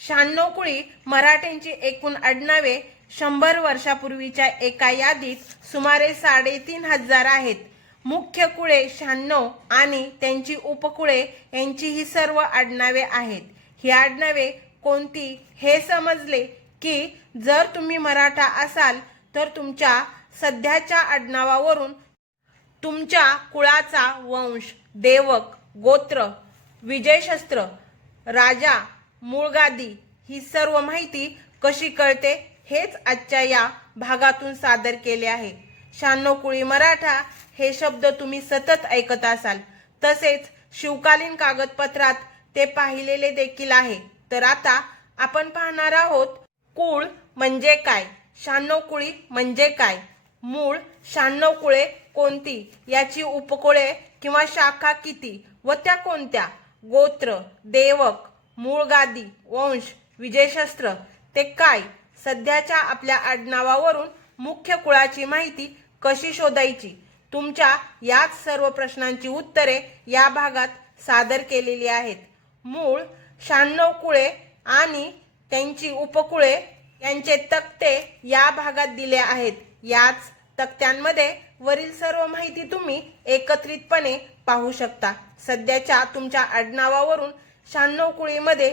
शहाण्णव कुळी मराठ्यांची एकूण आडनावे शंभर वर्षापूर्वीच्या एका यादीत सुमारे साडेतीन हजार आहेत. मुख्य कुळे शहाण्णव आणि त्यांची उपकुळे यांची ही सर्व आडनावे आहेत. ही आडनावे कोणती हे समजले की जर तुम्ही मराठा असाल तर तुमच्या सध्याच्या आडनावावरून तुमच्या कुळाचा वंश देवक गोत्र विजयशस्त्र राजा मूळगादी ही सर्व माहिती कशी कळते हेच आजच्या या भागातून सादर केले आहे. शहाण्णव कुळी मराठा हे शब्द तुम्ही सतत ऐकत असाल. तसेच शिवकालीन कागदपत्रात ते पाहिलेले देखील आहे. तर आता आपण पाहणार आहोत कुळ म्हणजे काय? शहाण्णव कुळी म्हणजे काय? मूळ शहाण्णव कुळे कोणती? याची उपकुळे किंवा शाखा किती? व त्या कोणत्या? गोत्र देवक मूळ गादी वंश विजयशस्त्र ते काय? सध्याच्या आपल्या आडनावावरून मुख्य कुळाची माहिती कशी शोधायची? तुमच्या याच सर्व प्रश्नांची उत्तरे या भागात सादर केलेली आहेत. मूळ शहाण्णव कुळे आणि त्यांची उपकुळे यांचे तक्ते या भागात दिले आहेत. याच तक्त्यांमध्ये वरील सर्व माहिती तुम्ही एकत्रितपणे पाहू शकता. सध्याच्या तुमच्या आडनावावरून शहाण्णव कुळीमध्ये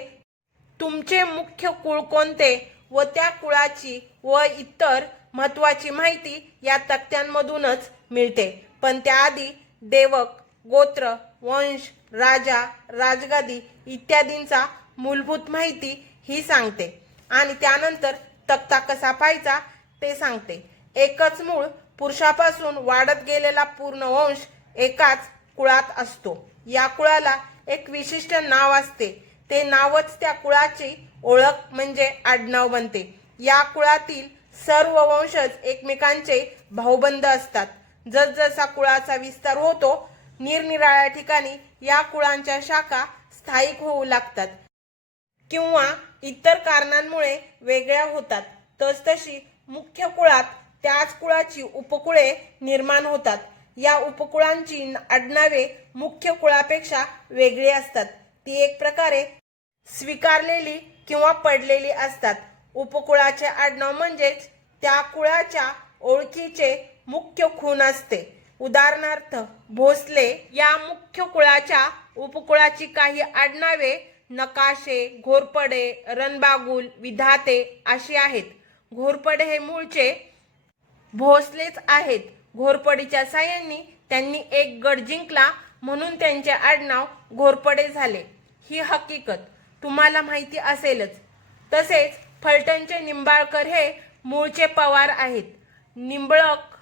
तुमचे मुख्य कुळ कोणते व त्या कुळाची व इतर महत्वाची माहिती या तक्त्यांमधूनच मिळते. पण त्याआधी देवक गोत्र वंश राजा राजगादी इत्यादींचा मूलभूत माहिती ही सांगते आणि त्यानंतर तक्ता कसा पाहायचा ते सांगते. एकच मूळ पुरुषापासून वाढत गेलेला पूर्ण वंश एकाच कुळात असतो. या कुळाला एक विशिष्ट नाव असते. ते नावच त्या कुळाची ओळख म्हणजे आडनाव बनते. या कुळातील सर्व वंशज एकमेकांचे भाऊबंद असतात. जसजसा कुळाचा विस्तार होतो निरनिराळ्या ठिकाणी या कुळांच्या शाखा स्थायिक होऊ लागतात. किंवा इतर कारणांमुळे वेगळ्या होतात. तसतशी मुख्य कुळात त्याच कुळाची उपकुळे निर्माण होतात. या उपकुळांची आडनावे मुख्य कुळापेक्षा वेगळी असतात. ती एक प्रकारे स्वीकारलेली किंवा पडलेली असतात. उपकुळाचे आडनाव म्हणजेच त्या कुळाच्या ओळखीचे मुख्य खून असते. उदाहरणार्थ भोसले या मुख्य कुळाच्या उपकुळाची काही आडनावे नकाशे घोरपडे रणबागुल विधाते अशी आहेत. घोरपडे हे मूळचे भोसलेच आहेत. घोरपडीच्या साह्यांनी त्यांनी एक गड जिंकला म्हणून त्यांचे आडनाव घोरपडे झाले. ही हकीकत तुम्हाला माहिती असेलच. तसेच फलटणचे निंबाळकर हे मूळचे पवार आहेत. निंबळक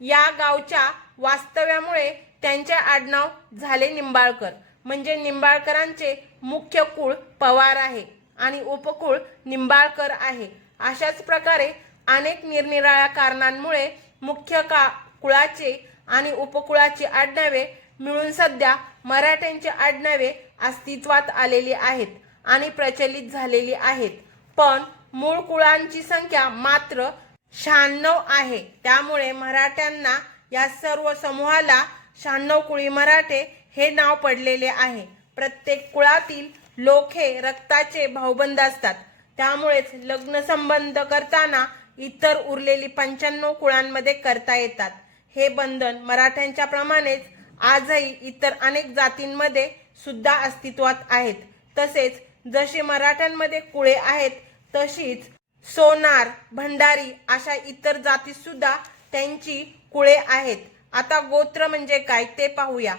या गावच्या वास्तव्यामुळे त्यांचे आडनाव झाले निंबाळकर. म्हणजे निंबाळकरांचे मुख्य कुळ पवार आहे आणि उपकुळ निंबाळकर आहे. अशाच प्रकारे अनेक निरनिराळ्या कारणांमुळे मुख्य का कुळाचे आणि उपकुळाची आडनावे मिळून सध्या मराठ्यांची आडनावे अस्तित्वात आलेली आहेत आणि प्रचलित झालेली आहेत. पण मूळ कुळांची संख्या मात्र शहाण्णव आहे. त्यामुळे मराठ्यांना या सर्व समूहाला शहाण्णव कुळी मराठे हे नाव पडलेले आहे. प्रत्येक कुळातील लोक हे रक्ताचे भाऊबंद असतात. त्यामुळेच लग्न संबंध करताना इतर उरलेली पंच्याण्णव कुळांमध्ये करता येतात. हे बंधन मराठ्यांच्या प्रमाणेच आजही इतर अनेक जातींमध्ये सुद्धा अस्तित्वात आहेत. तसेच जसे मराठ्यांमध्ये कुळे आहेत तशीच सोनार भंडारी अशा इतर जाती सुद्धा त्यांची कुळे आहेत. आता गोत्र म्हणजे काय ते पाहूया.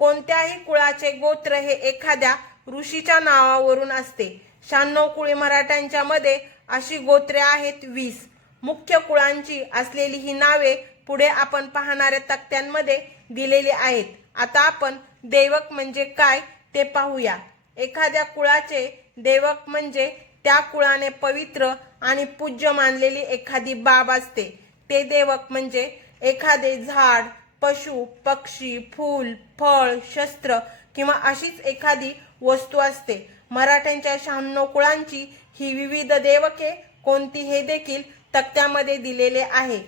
कोणत्याही कुळाचे गोत्र हे एखाद्या ऋषीच्या नावावरून असते. शहाण्णव कुळे मराठ्यांच्या मध्ये अशी गोत्रे आहेत वीस. मुख्य कुळांची असलेली ही नावे पुढे आपण पाहणाऱ्या तक्त्यांमध्ये दिलेले आहेत. आता आपण देवक म्हणजे काय ते पाहूया. एखाद्या कुळाचे देवक म्हणजे त्या कुळाने पवित्र आणि पूज्य मानलेली एखादी बाब असते. ते देवक म्हणजे एखादे झाड पशु पक्षी फूल फळ शस्त्र किंवा अशीच एखादी वस्तू असते. मराठ्यांच्या शहाण्णव कुळांची ही विविध देवके कोणती हे देखील तक्त्यामध्ये दिलेले आहे.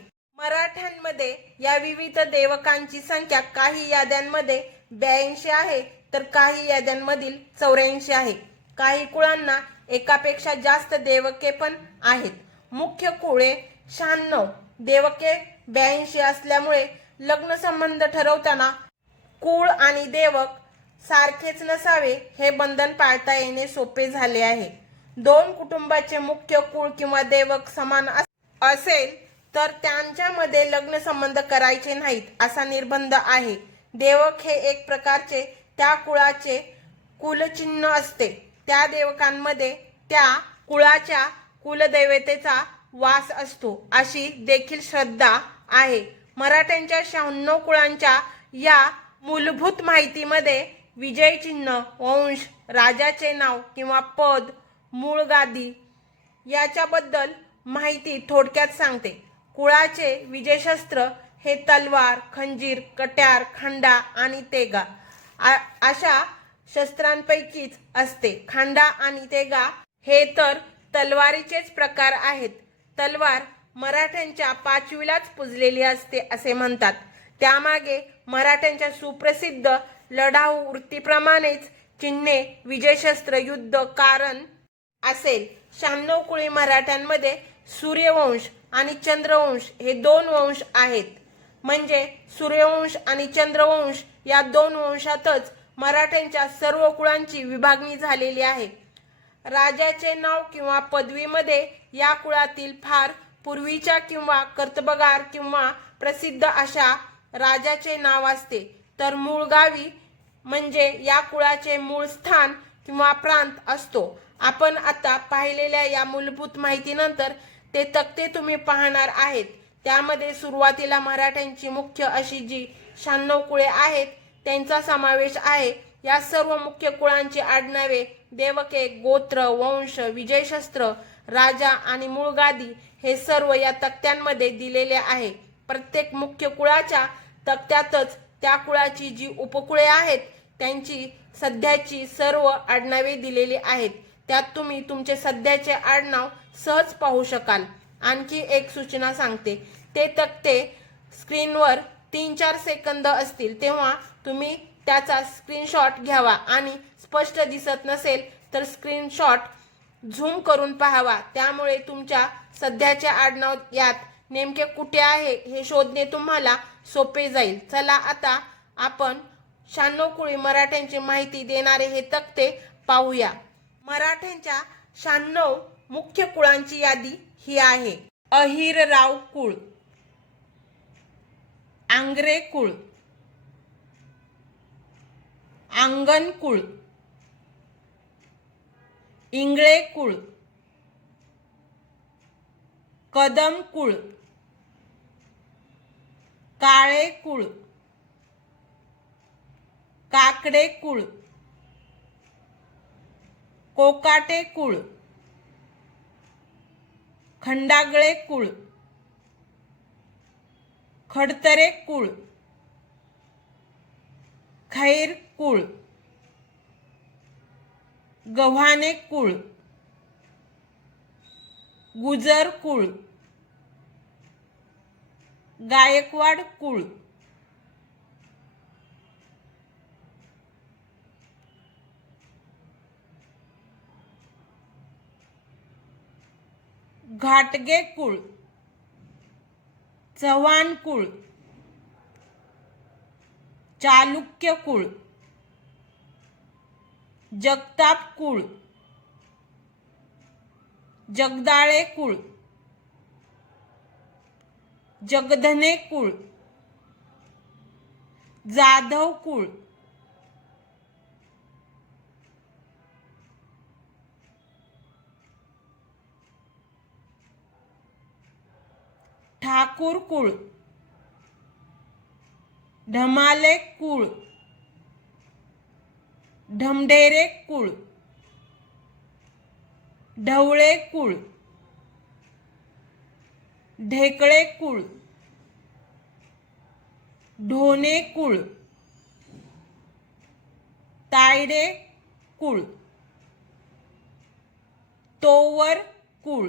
मराठ्यांमध्ये या विविध देवकांची संख्या काही याद्यांमध्ये ब्याऐंशी आहे तर काही याद्यांमधील चौऱ्याऐंशी आहे. काही कुळांना एकापेक्षा जास्त देवके पण आहेत. मुख्य कुळे शहाण्णव देवके ब्याऐंशी असल्यामुळे लग्न संबंध ठरवताना कुळ आणि देवक सारखेच नसावे हे बंधन पाळता येणे सोपे झाले आहे. दोन कुटुंबाचे मुख्य कुळ किंवा देवक समान अस- असेल तर त्यांच्यामध्ये लग्न संबंध करायचे नाहीत असा निर्बंध आहे. देवक हे एक प्रकारचे त्या कुळाचे कुलचिन्ह असते. त्या देवकांमध्ये त्या कुळाच्या कुलदैवतेचा वास असतो अशी देखील श्रद्धा आहे. मराठ्यांच्या शहाण्णव कुळांच्या या मूलभूत माहितीमध्ये विजय चिन्ह वंश राजाचे नाव किंवा पद मूळ गादी याच्याबद्दल माहिती थोडक्यात सांगते. कुळाचे विजयशस्त्र हे तलवार खंजीर कट्यार खंडा आणि तेगा. आ- अशा शस्त्रांपैकीच असते. खांडा आणि तेगा हे तर तलवारीचेच प्रकार आहेत. तलवार मराठ्यांच्या पाचवीलाच पुजलेली असते असे म्हणतात. त्यामागे मराठ्यांच्या सुप्रसिद्ध लढाऊ वृत्तीप्रमाणेच चिन्हे विजयशस्त्र युद्ध कारण असेल. शहाण्णव कुळी मराठ्यांमध्ये सूर्यवंश आणि चंद्रवंश हे दोन वंश आहेत. म्हणजे सूर्यवंश आणि चंद्रवंश या दोन वंशातच मराठ्यांच्या सर्व कुळांची विभागणी झालेली आहे. राजाचे नाव किंवा पदवीमध्ये या कुळातील फार पूर्वीच्या किंवा कर्तबगार किंवा प्रसिद्ध अशा राजाचे नाव असते. तर मूळ गावी म्हणजे या कुळाचे मूळ स्थान किंवा प्रांत असतो. आपण आता पाहिलेल्या या मूलभूत माहितीनंतर ते तक्ते तुम्ही पाहणार आहेत. त्यामध्ये सुरुवातीला मराठ्यांची मुख्य अशी जी शहाण्णव कुळे आहेत त्यांचा समावेश आहे. या सर्व मुख्य कुळांची आडनावे देवके गोत्र वंश विजयशस्त्र राजा आणि मूळगादी हे सर्व या तक्त्यांमध्ये दिलेले आहे. प्रत्येक मुख्य कुळाच्या तक्त्यातच त्या कुळाची जी उपकुळे आहेत त्यांची सध्याची सर्व आडनावे दिलेली आहेत. त्यात तुम्ही तुमचे सध्याचे आडनाव सहज पाहू शकाल. आणखी एक सूचना सांगते. ते तक्ते स्क्रीनवर तीन चार सेकंद असतील तेव्हा तुम्ही त्याचा स्क्रीनशॉट घ्यावा आणि स्पष्ट दिसत नसेल तर स्क्रीनशॉट झूम करून पाहावा. त्यामुळे तुमच्या सध्याचे आडनाव यात नेमके कुठे आहे हे शोधणे तुम्हाला सोपे जाईल. चला आता आपण शहाण्णव कुळी मराठ्यांची माहिती देणारे हे तक्ते पाहूया. मराठ्यांच्या शहाण्णव मुख्य कुळांची यादी ही आहे. अहिरराव कुळ. आंग्रे कुळ. आंगण कुळ. इंगळे कुळ. कदम कुळ. काळे कुळ. काकडे कुळ. कोकाटे कुळ. खंडागळे कुळ. खडतरे कुळ. खैर कुळ. गव्हाणे कुळ. गुजर कुळ. गायकवाड कुळ. घाटगे कुळ चव्हाण कुळ चालुक्य कुळ जगताप कुळ जगदाळे कुळ जगधने कुळ जाधव कुळ ठाकूर कुळ. ढमाले कुळ. ढमढेरे कुळ. ढवळे कुळ. ढेकळे कुळ. ढोणे कुळ. तायडे कुळ. तोवर कुळ.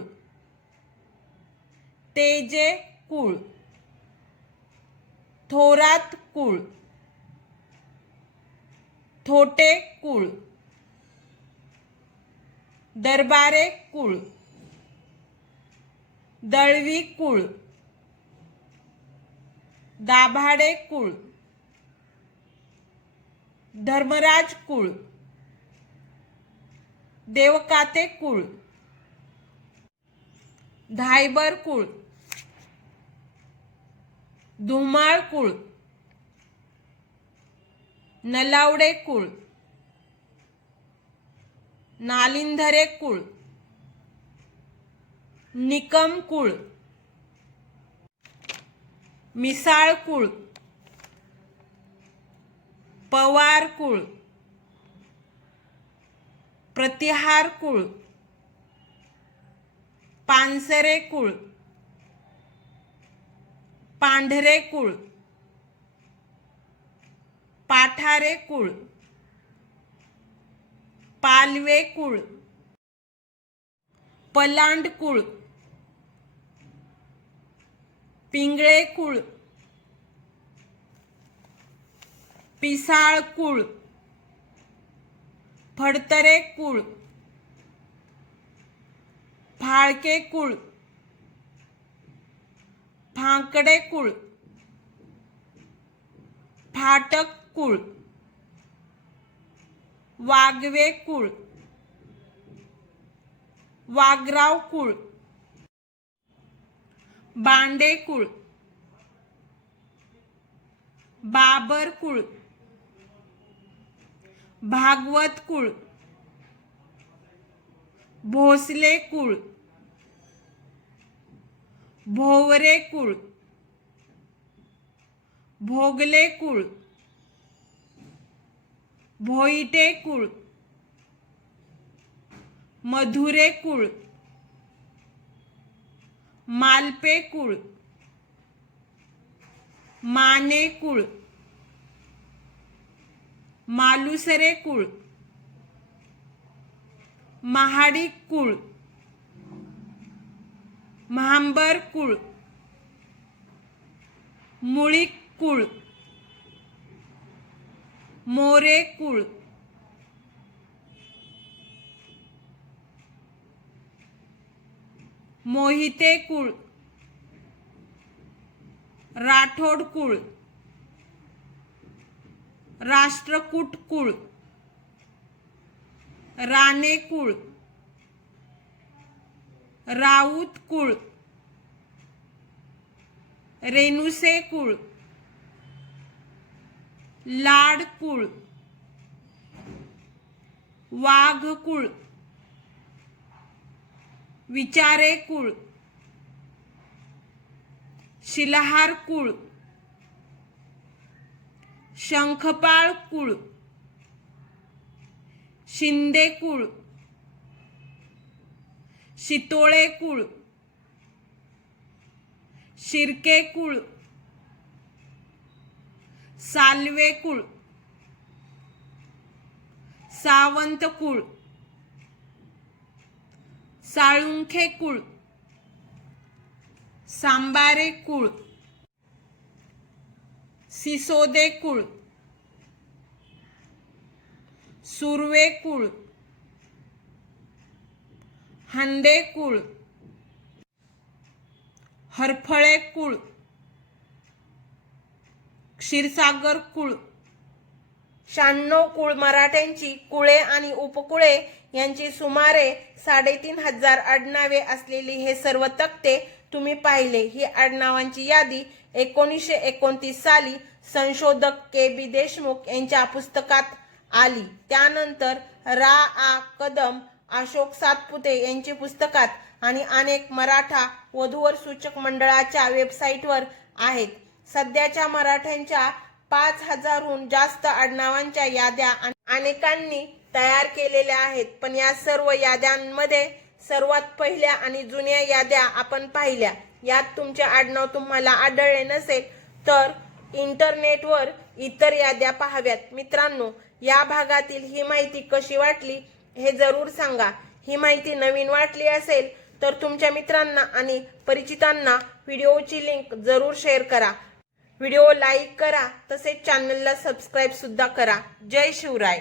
तेजे कुळ. थोरात कुळ. थोटे कुळ. दरबारे कुळ. दळवी कुळ. दाभाडे कुळ. धर्मराज कुळ. देवकाते कुळ. धायबर कुळ. धुमाळ कुळ नलावडे कुळ नालिंधरे कुळ निकम कुळ मिसाळ कुळ पवार कुळ प्रतिहार कुळ पानसरे कुळ पांढरे कुळ. पाठारे कुळ. पालवे कुळ. पलांड कुळ. पिंगळे कुळ. पिसाळ कुळ. फडतरे कुळ. फाळके कुळ. फांकडे कुळ फाटक कुळ वाघवे कुळ वागराव कुळ बांडे कुळ बाबर कुळ भागवत कुळ भोसले कुळ भोवरे कुळ भोगले कुळ भोईटे कुळ मधुरे कुळ मालपे कुळ माने कुळ मालुसरे कुळ महाडी कुळ महांबर कुळ. मुळीक कुळ. मोरे कुळ. मोहिते कुळ. राठोड कुळ. राष्ट्रकूट कुळ. राणे राऊत कुळ. रेनुसे कुळ. लाड कुळ. वाघ कुळ. विचारे कुळ. शिलहार कुळ. शंखपाळ कुळ. शिंदे कुळ. शितोळे कुळ शिरके कुळ सालवे कुळ सावंत कुळ साळुंखे कुळ सांबारे कुळ सिसोदे कुळ सुर्वे कुळ हांदे कुळ. हरफळे कुळ. क्षीरसागर कुळ. शहाण्णव कुळ मराठ्यांची कुळे आणि उपकुळे यांची सुमारे साडेतीन हजार आडनावे असलेली हे सर्व तक्ते तुम्ही पाहिले. ही आडनावांची यादी एकोणीसशे एकोणतीस साली संशोधक के. बी. देशमुख यांच्या पुस्तकात आली. त्यानंतर रा. आ. कदम अशोक सातपुते यांची पुस्तकात आणि अनेक मराठा वधूवर सूचक मंडळाच्या वेबसाईटवर आहेत. सध्याच्या मराठ्यांच्या पाच हजारहून जास्त आडनावांच्या याद्या अनेकांनी तयार केलेल्या आहेत. पण या सर्व याद्यांमध्ये सर्वात पहिल्या आणि जुन्या याद्या आपण पाहिल्या. यात तुमचे आडनाव तुम्हाला आढळले नसेल तर इंटरनेटवर इतर याद्या पाहाव्यात. मित्रांनो या भागातील ही माहिती कशी वाटली? हे जरूर सांगा. ही माहिती नवीन वाटली असेल तर तुमच्या मित्रांना आणि परिचितांना व्हिडिओची लिंक जरूर शेअर करा. व्हिडिओ लाईक करा तसेच चॅनलला सबस्क्राईबसुद्धा करा. जय शिवराय.